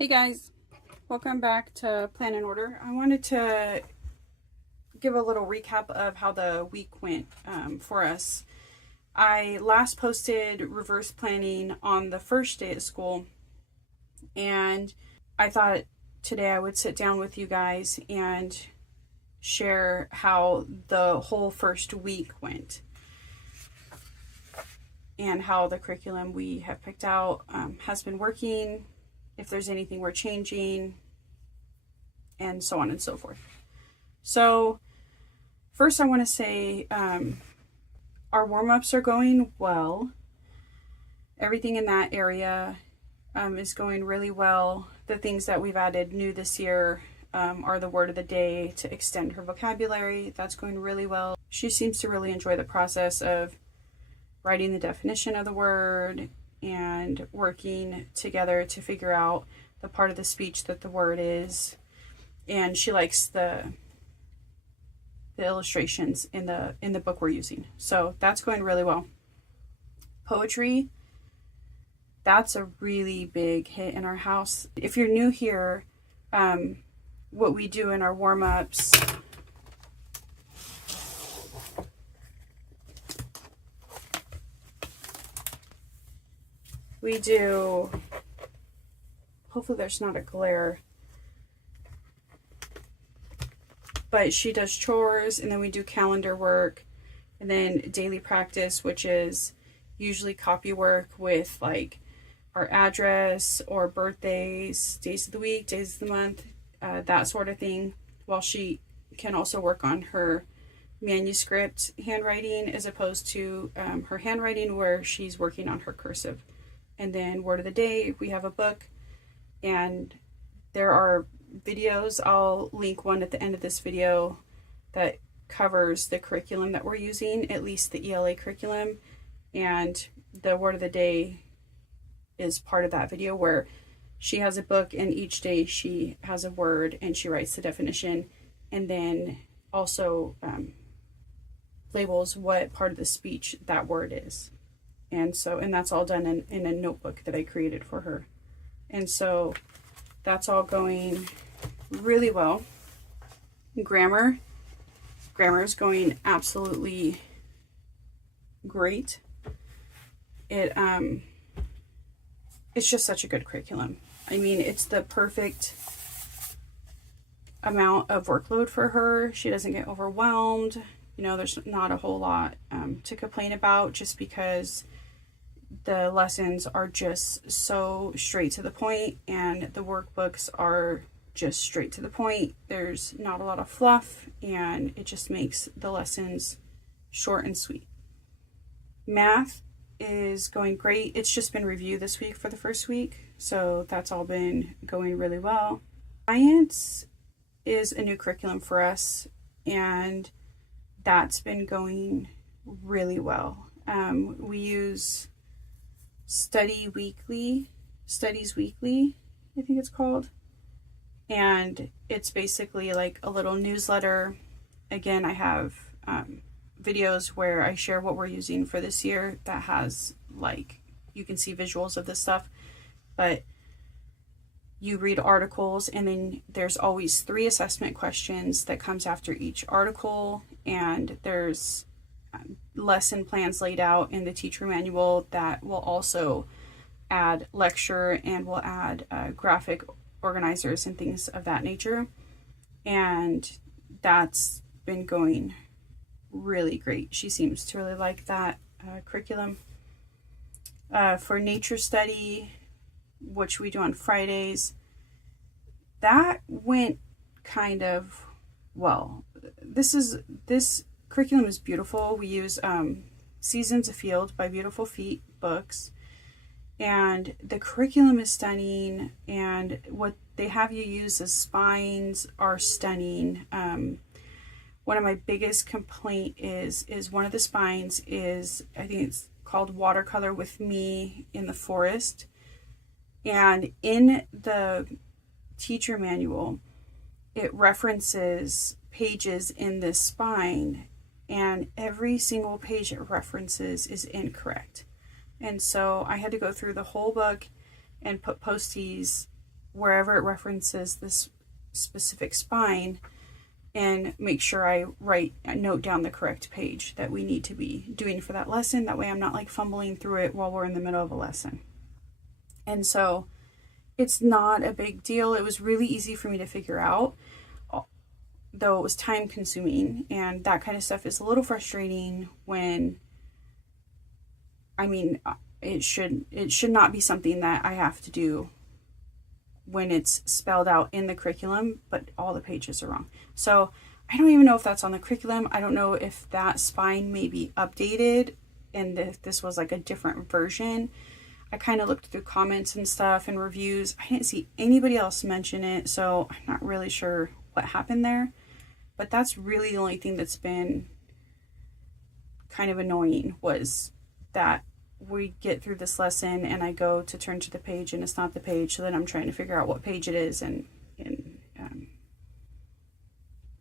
Hey guys, welcome back to Plan and Order. I wanted to give a little recap of how the week went for us. I last posted reverse planning on the first day of school, and I thought today I would sit down with you guys and share how the whole first week went and how the curriculum we have picked out has been working, if there's anything we're changing, and so on and so forth. So first I want to say our warm-ups are going well. Everything in that area is going really well. The things that we've added new this year are the word of the day to extend her vocabulary. That's going really well. She seems to really enjoy the process of writing the definition of the word and working together to figure out the part of the speech that the word is. And she likes the illustrations in the book we're using. So that's going really well. Poetry, that's a really big hit in our house. If you're new here, what we do in our warm-ups, we do, hopefully there's not a glare, but she does chores, and then we do calendar work, and then daily practice, which is usually copy work with like our address or birthdays, days of the week, days of the month, that sort of thing, while she can also work on her manuscript handwriting as opposed to her handwriting where she's working on her cursive. And then word of the day, we have a book, and there are videos. I'll link one at the end of this video that covers the curriculum that we're using, at least the ELA curriculum, and the word of the day is part of that video where she has a book, and each day she has a word and she writes the definition, and then also labels what part of the speech that word is. And that's all done in a notebook that I created for her. And so that's all going really well. Grammar is going absolutely great. It's just such a good curriculum. I mean, it's the perfect amount of workload for her. She doesn't get overwhelmed. You know, there's not a whole lot to complain about, just because the lessons are just so straight to the point, and the workbooks are just straight to the point. There's not a lot of fluff, and it just makes the lessons short and sweet. Math is going great. It's just been review this week for the first week, so that's all been going really well. Science is a new curriculum for us, and that's been going really well. We use Studies Weekly, I think it's called. And it's basically like a little newsletter. Again, I have videos where I share what we're using for this year that has, like, you can see visuals of this stuff, but you read articles, and then there's always 3 assessment questions that comes after each article, and there's lesson plans laid out in the teacher manual that will also add lecture, and will add graphic organizers and things of that nature. And that's been going really great. She seems to really like that curriculum. For nature study, which we do on Fridays, that went kind of well. This curriculum is beautiful. We use Seasons Afield by Beautiful Feet books, and the curriculum is stunning, and what they have you use as spines are stunning. One of my biggest complaint is one of the spines is, I think it's called Watercolor with Me in the Forest, and in the teacher manual it references pages in this spine, and every single page it references is incorrect. And so I had to go through the whole book and put posties wherever it references this specific spine and make sure I note down the correct page that we need to be doing for that lesson. That way I'm not like fumbling through it while we're in the middle of a lesson. And so it's not a big deal. It was really easy for me to figure out, though it was time consuming, and that kind of stuff is a little frustrating when, I mean, it should not be something that I have to do when it's spelled out in the curriculum, but all the pages are wrong. So I don't even know if that's on the curriculum. I don't know if that spine may be updated and if this was like a different version. I kind of looked through comments and stuff and reviews. I didn't see anybody else mention it, so I'm not really sure what happened there. But that's really the only thing that's been kind of annoying, was that we get through this lesson and I go to turn to the page and it's not the page, so then I'm trying to figure out what page it is, and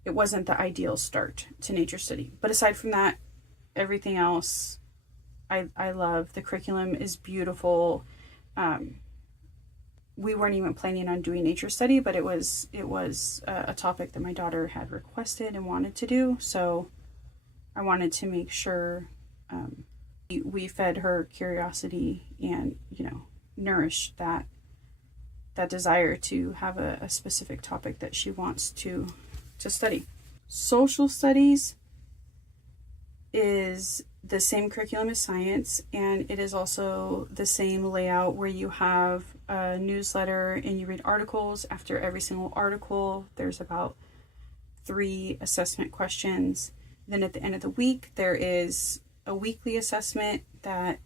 it wasn't the ideal start to nature study. But aside from that, everything else I love. The curriculum is beautiful. We weren't even planning on doing nature study, but it was a topic that my daughter had requested and wanted to do, so I wanted to make sure we fed her curiosity and, nourished that desire to have a specific topic that she wants to study. Social studies is the same curriculum as science, and it is also the same layout where you have a newsletter and you read articles. After every single article, there's about 3 assessment questions. Then at the end of the week, there is a weekly assessment that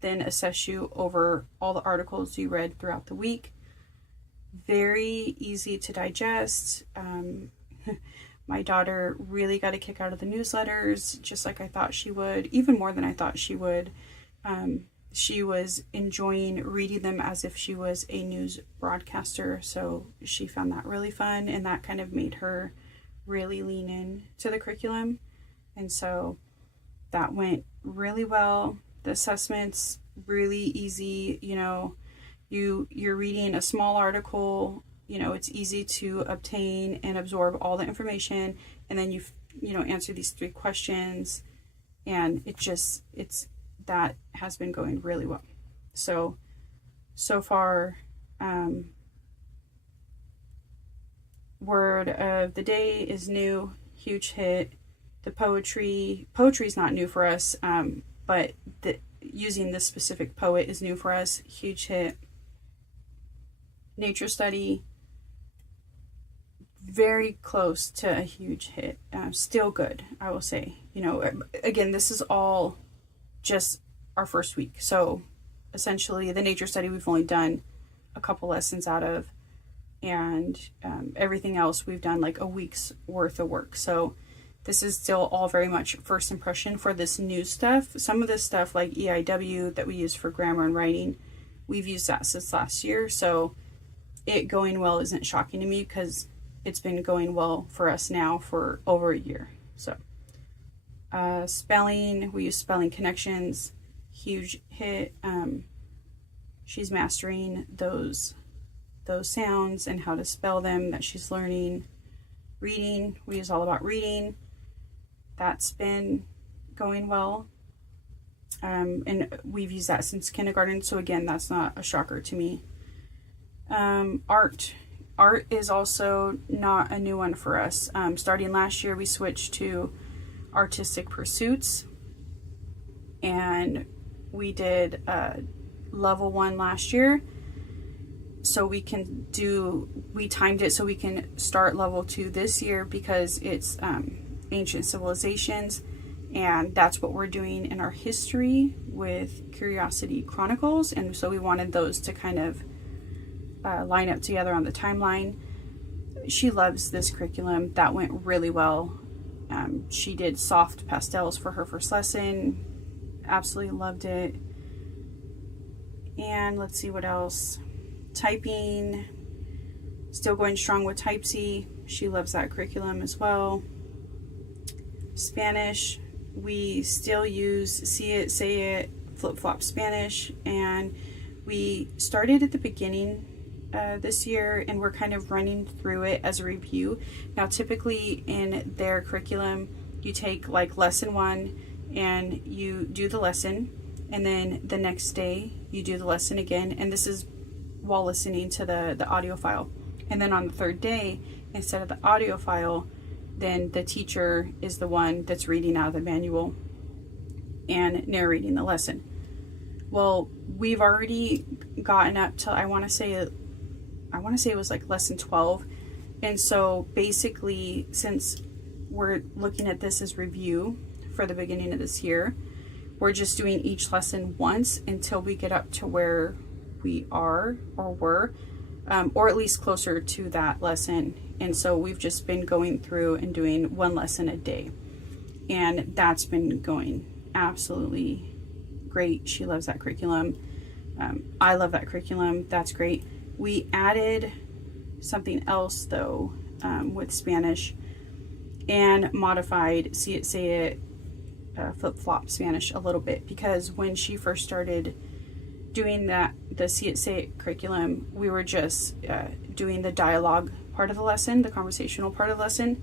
then assess you over all the articles you read throughout the week. Very easy to digest. My daughter really got a kick out of the newsletters, just like I thought she would, even more than I thought she would. She was enjoying reading them as if she was a news broadcaster, so she found that really fun, and that kind of made her really lean in to the curriculum. And so that went really well. The assessments, really easy. You're reading a small article, it's easy to obtain and absorb all the information, and then you answer these 3 questions, and that has been going really well. So far, word of the day is new, huge hit. The poetry is not new for us, but using this specific poet is new for us, huge hit. Nature study, very close to a huge hit. Still good, I will say. Again, this is all just our first week. So essentially the nature study we've only done a couple lessons out of, and everything else we've done like a week's worth of work. So this is still all very much first impression for this new stuff. Some of this stuff like EIW that we use for grammar and writing, we've used that since last year. So it going well isn't shocking to me because it's been going well for us now for over a year. So spelling, we use spelling connections, huge hit. She's mastering those sounds and how to spell them that she's learning. Reading, we use All About Reading. That's been going well. And we've used that since kindergarten. So again, that's not a shocker to me. Art is also not a new one for us. Starting last year, we switched to artistic pursuits, and we did level 1 last year. So we timed it so we can start level 2 this year because it's ancient civilizations, and that's what we're doing in our history with Curiosity Chronicles, and so we wanted those to kind of line up together on the timeline. She loves this curriculum. That went really well. She did soft pastels for her first lesson. Absolutely loved it. And let's see what else. Typing, still going strong with Type C. She loves that curriculum as well. Spanish, we still use See It, Say It, Flip Flop Spanish, and we started at the beginning this year, and we're kind of running through it as a review. Now, typically in their curriculum, you take like lesson 1 and you do the lesson, and then the next day you do the lesson again, and this is while listening to the audio file. And then on the third day, instead of the audio file, then the teacher is the one that's reading out of the manual and narrating the lesson. Well, we've already gotten up to, I want to say it was like lesson 12. And so basically, since we're looking at this as review for the beginning of this year, we're just doing each lesson once until we get up to where we are or were, or at least closer to that lesson. And so we've just been going through and doing one lesson a day, and that's been going absolutely great. She loves that curriculum. I love that curriculum. That's great. We added something else though, with Spanish, and modified See It, Say It, flip-flop Spanish a little bit, because when she first started doing the See It, Say It curriculum, we were just doing the dialogue part of the lesson, the conversational part of the lesson,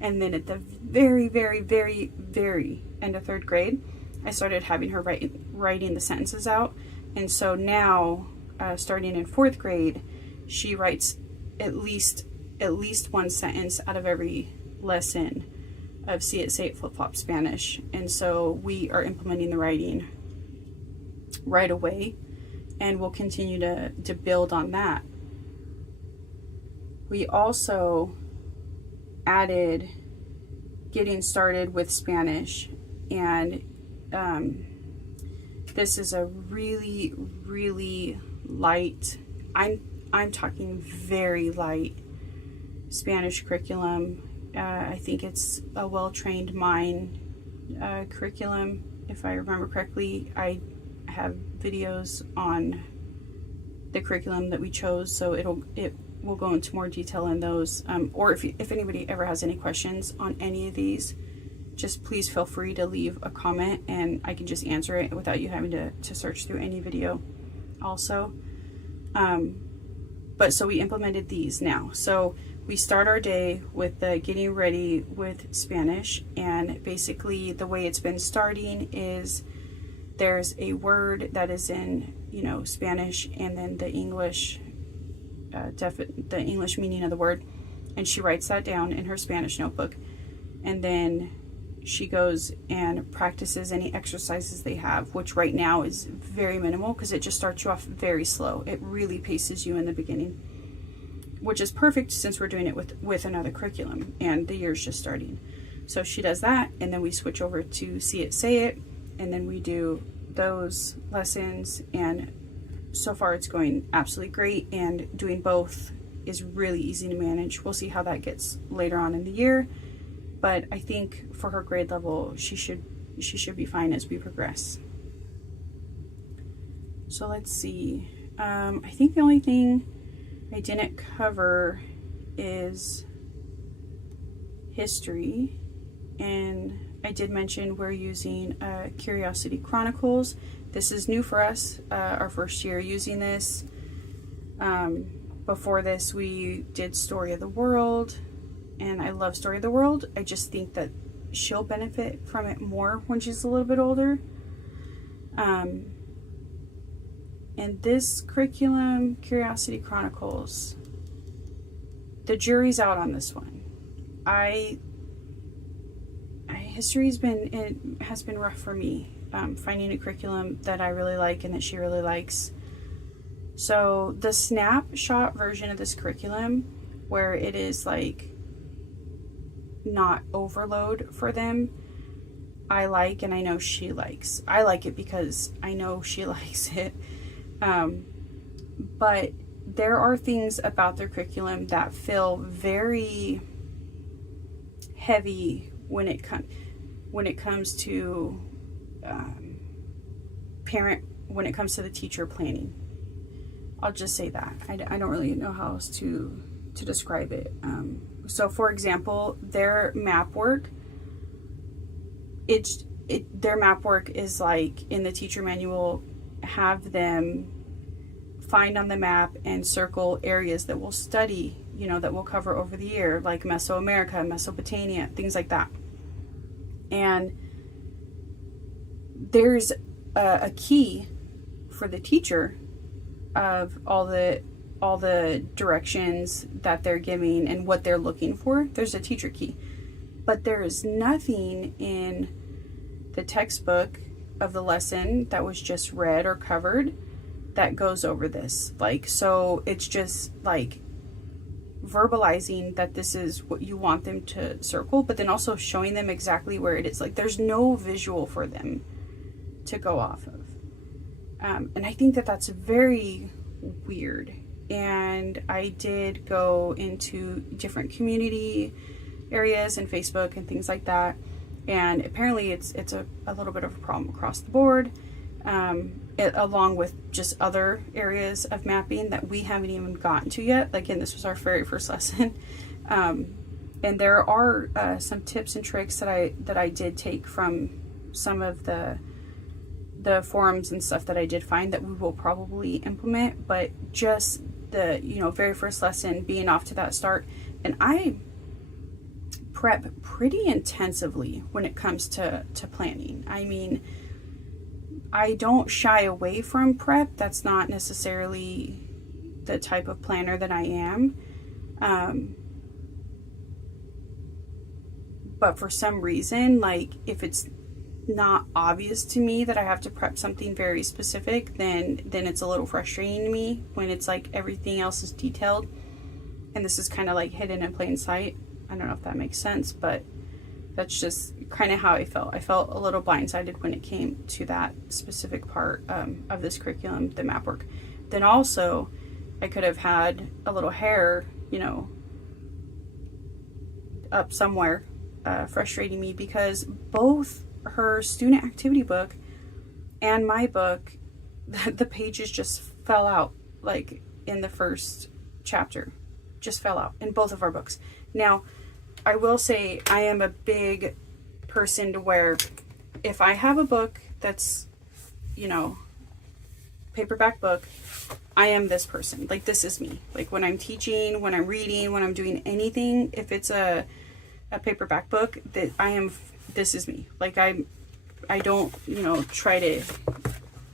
and then at the very, very, very, very end of 3rd grade, I started having her writing the sentences out. And so now, starting in 4th grade, she writes at least one sentence out of every lesson of See It, Say It, flip-flop Spanish. And so we are implementing the writing right away, and we'll continue to build on that. We also added getting started with Spanish, and this is a really, really light, I'm talking very light Spanish curriculum. I think it's a well-trained mind curriculum, if I remember correctly. I have videos on the curriculum that we chose, so it will go into more detail in those. Or if anybody ever has any questions on any of these, just please feel free to leave a comment, and I can just answer it without you having to search through any video also. But so we implemented these now. So we start our day with the getting ready with Spanish, and basically the way it's been starting is there's a word that is in, Spanish, and then the English, the English meaning of the word, and she writes that down in her Spanish notebook, and then she goes and practices any exercises they have, which right now is very minimal because it just starts you off very slow. It really paces you in the beginning, which is perfect since we're doing it with another curriculum and the year's just starting. So she does that, and then we switch over to See It, Say It, and then we do those lessons, and so far it's going absolutely great, and doing both is really easy to manage. We'll see how that gets later on in the year, but I think for her grade level, she should be fine as we progress. So let's see. I think the only thing I didn't cover is history, and I did mention we're using Curiosity Chronicles. This is new for us, our first year using this. Before this, we did Story of the World, and I love Story of the World. I just think that she'll benefit from it more when she's a little bit older. And this curriculum, Curiosity Chronicles, the jury's out on this one. History has been rough for me, finding a curriculum that I really like and that she really likes. So the snapshot version of this curriculum, where it is like not overload for them, I like, and I know she likes. I like it because I know she likes it. But there are things about their curriculum that feel very heavy when it comes to when it comes to the teacher planning. I'll just say that. I don't really know how else to describe it. So for example, their map work, their map work is like in the teacher manual, have them find on the map and circle areas that we'll study, that we'll cover over the year, like Mesoamerica, Mesopotamia, things like that. And there's a key for the teacher of all the directions that they're giving and what they're looking for. There's a teacher key. But there is nothing in the textbook of the lesson that was just read or covered that goes over this. So it's just verbalizing that this is what you want them to circle, but then also showing them exactly where it is. There's no visual for them to go off of. And I think that that's very weird. And I did go into different community areas and Facebook and things like that. And apparently it's a little bit of a problem across the board, along with just other areas of mapping that we haven't even gotten to yet. Again, this was our very first lesson. And there are some tips and tricks that I did take from some of the forums and stuff that I did find that we will probably implement, but just the very first lesson being off to that start. And I prep pretty intensively when it comes to planning. I mean, I don't shy away from prep. That's not necessarily the type of planner that I am. But for some reason, if it's not obvious to me that I have to prep something very specific, then it's a little frustrating to me when it's everything else is detailed and this is kind of hidden in plain sight. I don't know if that makes sense, but that's just kind of how I felt. I felt a little blindsided when it came to that specific part of this curriculum, the map work. Then also, I could have had a little hair, up somewhere, frustrating me, because both her student activity book and my book, the pages just fell out in the first chapter. Just fell out in both of our books. Now, I will say I am a big person to where if I have a book that's, paperback book, I am this person. This is me. When I'm teaching, when I'm reading, when I'm doing anything, if it's a paperback book, this is me. I don't, try to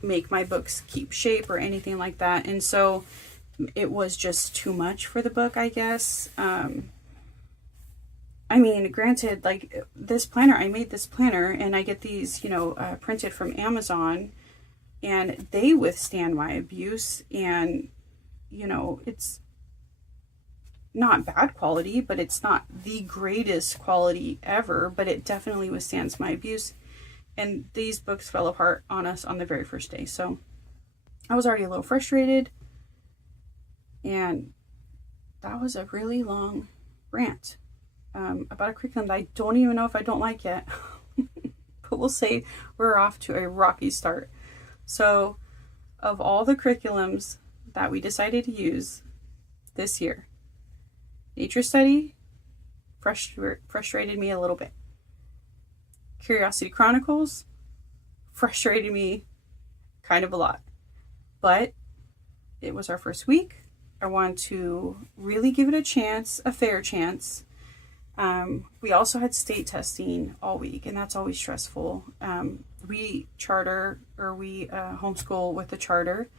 make my books keep shape or anything like that. And so it was just too much for the book, I guess. I mean, granted, this planner, I made this planner and I get these, printed from Amazon, and they withstand my abuse, and, it's not bad quality, but it's not the greatest quality ever, but it definitely withstands my abuse. And these books fell apart on us on the very first day. So I was already a little frustrated, and that was a really long rant about a curriculum that I don't even know if I don't like yet. But we'll say we're off to a rocky start. So of all the curriculums that we decided to use this year, Nature Study frustrated me a little bit. Curiosity Chronicles frustrated me kind of a lot. But it was our first week. I wanted to really give it a chance, a fair chance. We also had state testing all week, and that's always stressful. We homeschool with the charter,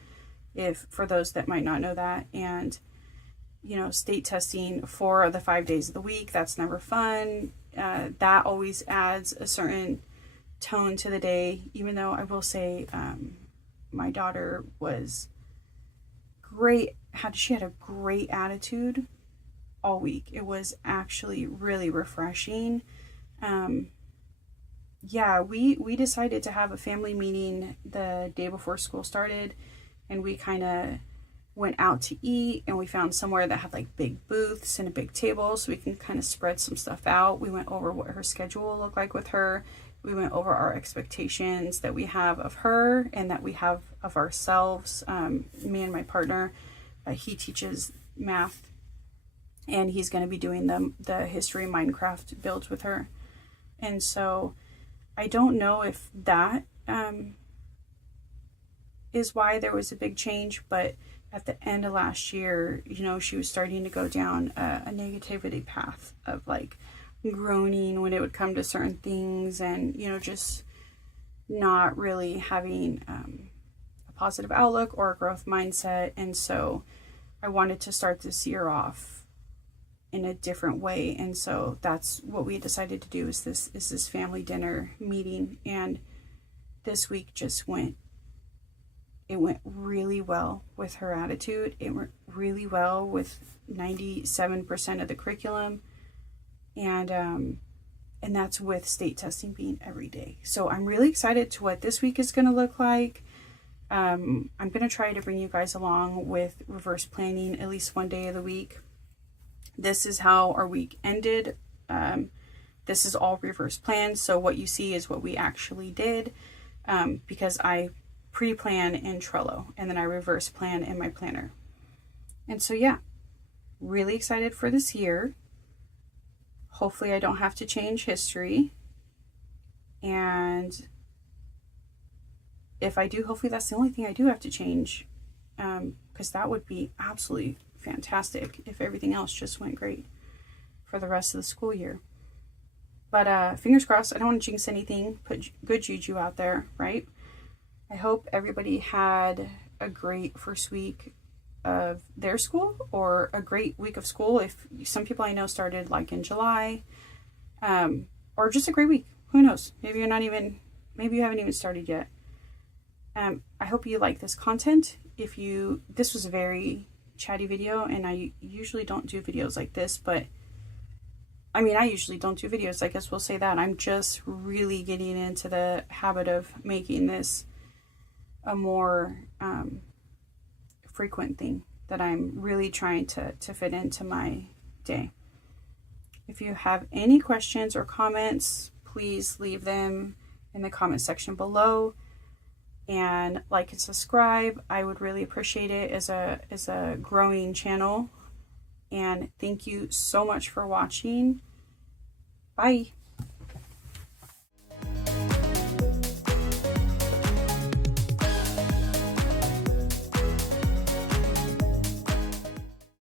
for those that might not know that. And, state testing for the 5 days of the week, that's never fun. That always adds a certain tone to the day, even though I will say my daughter was great. She had a great attitude all week. It was actually really refreshing. We decided to have a family meeting the day before school started, and we kind of went out to eat, and we found somewhere that had big booths and a big table so we can kind of spread some stuff out. We went over what her schedule looked like with her. We went over our expectations that we have of her and that we have of ourselves. Me and my partner, he teaches math, and he's going to be doing the history Minecraft builds with her. And so I don't know if that is why there was a big change, but at the end of last year, you know, she was starting to go down a negativity path of like groaning when it would come to certain things, and, you know, just not really having a positive outlook or a growth mindset. And so I wanted to start this year off in a different way. And so that's what we decided to do, is this family dinner meeting. And this week just went really well with her attitude. It went really well with 97% of the curriculum. And that's with state testing being every day. So I'm really excited to what this week is going to look like. I'm going to try to bring you guys along with reverse planning at least one day of the week. This is how our week ended. This is all reverse planned. So what you see is what we actually did, because I pre-plan in Trello and then I reverse plan in my planner. And so, yeah, really excited for this year. Hopefully I don't have to change history. And if I do, hopefully that's the only thing I do have to change, because that would be absolutely fantastic if everything else just went great for the rest of the school year. But fingers crossed. I don't want to jinx anything. Put good juju out there, right? I hope everybody had a great first week of their school, or a great week of school. If some people I know started like in July, or just a great week. Who knows? Maybe you haven't even started yet. I hope you like this content. This was a very chatty video, and I usually don't do videos like this, but I usually don't do videos. I guess we'll say that. I'm just really getting into the habit of making this a more frequent thing that I'm really trying to fit into my day. If you have any questions or comments, please leave them in the comment section below, and like and subscribe. I would really appreciate it as a growing channel. And thank you so much for watching. Bye.